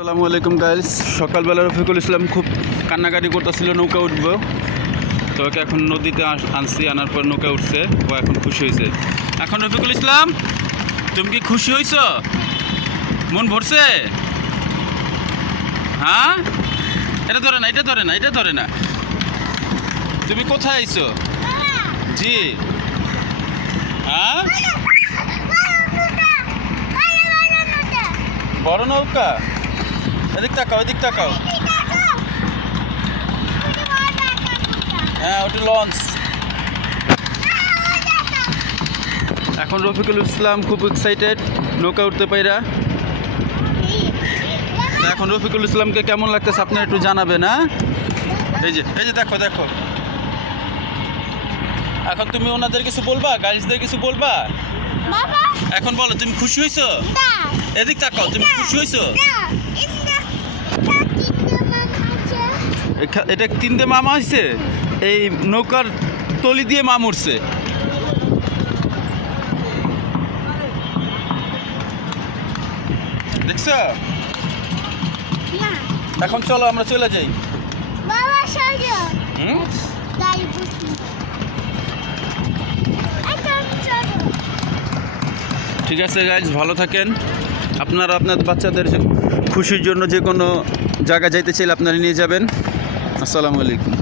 আসসালামু আলাইকুম গাইস। সকালবেলা রফিকুল ইসলাম খুব কান্নাকাটি করতেছিল নৌকা উঠবো, তো ওকে এখন নদীতে আনছি, আনার পর নৌকা উঠছে, ও এখন খুশি হয়েছে। এখন রফিকুল ইসলাম, তুমি কি খুশি হয়েছ? মন ভরছে? হ্যাঁ, এটা ধরে না, এটা ধরে না, এটা ধরে না। তুমি কোথায় আইছো? জি, হ্যাঁ, বড় নৌকা। এদিক তাকাও, এদিক তাকাও। হ্যাঁ, ওটা লঞ্চ। এখন রফিকুল ইসলাম খুব এক্সাইটেড নৌকা উঠতে পাইরা। এখন রফিকুল ইসলামকে কেমন লাগতেছে আপনি একটু জানাবেন। হ্যাঁ, এই যে দেখো দেখো। এখন তুমি ওনাদের কিছু বলবা, গাইজদের কিছু বলবা? এখন বলো, তুমি খুশি হয়েছো? এদিক তাকাও, তুমি খুশি হয়েছো? এটা তিনটে মামা হয়েছে, এই নৌকার তলি দিয়ে মা মরছে। দেখছো? এখন চলো আমরা চলে যাই। ঠিক আছে গাইজ, ভালো থাকেন। আপনারা আপনার বাচ্চাদের খুশির জন্য যে কোনো জায়গা যাইতে চাইলে আপনারা নিয়ে যাবেন। আসসালামু আলাইকুম।